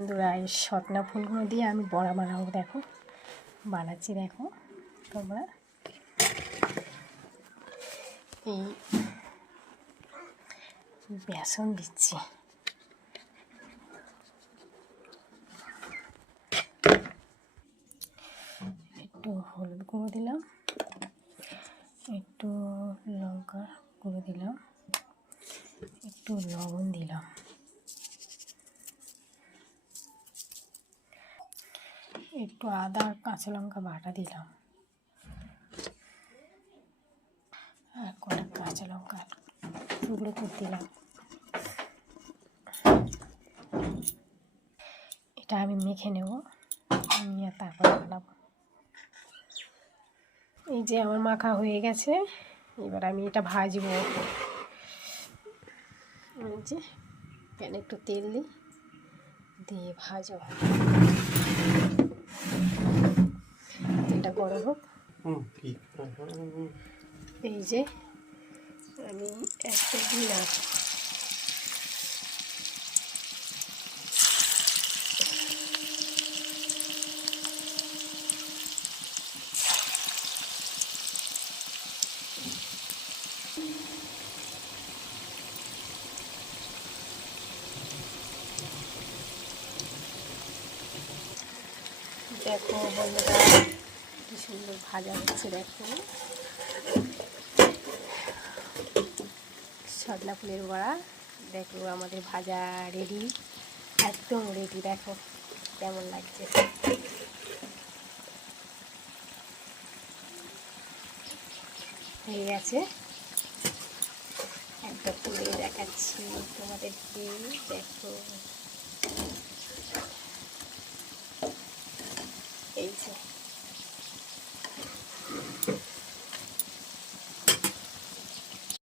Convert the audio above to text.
বন্ধুরা এই সতনা ফুলগুলো দিয়ে আমি বড়া বানাবো। দেখো বানাচ্ছি, দেখো তোমরা। এই বেসন দিচ্ছি, একটু হলুদ গুঁড়ো দিলাম, একটু লঙ্কা গুঁড়ো দিলাম, একটু লবণ দিলাম, একটু আদা আর কাঁচা লঙ্কা বাটা দিলাম, আর কটা কাঁচা লঙ্কা টুকরো করে দিলাম। এটা আমি মেখে নেব, নিয়ে তারপর বানাবো। এই যে আমার মাখা হয়ে গেছে, এবার আমি এটা ভাজবো। এই যে প্যানে একটু তেল দিয়ে ভাজবো। তেলটা গরম হোক। এই যে আমি একটা দিলাম, দেখো বন্ধুরা কি সুন্দর ভাজা হচ্ছে। দেখো সজনা ফুলের বড়া, দেখো আমাদের ভাজা রেডি, একদম রেডি। দেখো কেমন লাগছে, হয়ে গেছে। একটা তুলে দেখাচ্ছি তোমাদেরকে, দেখো এই যে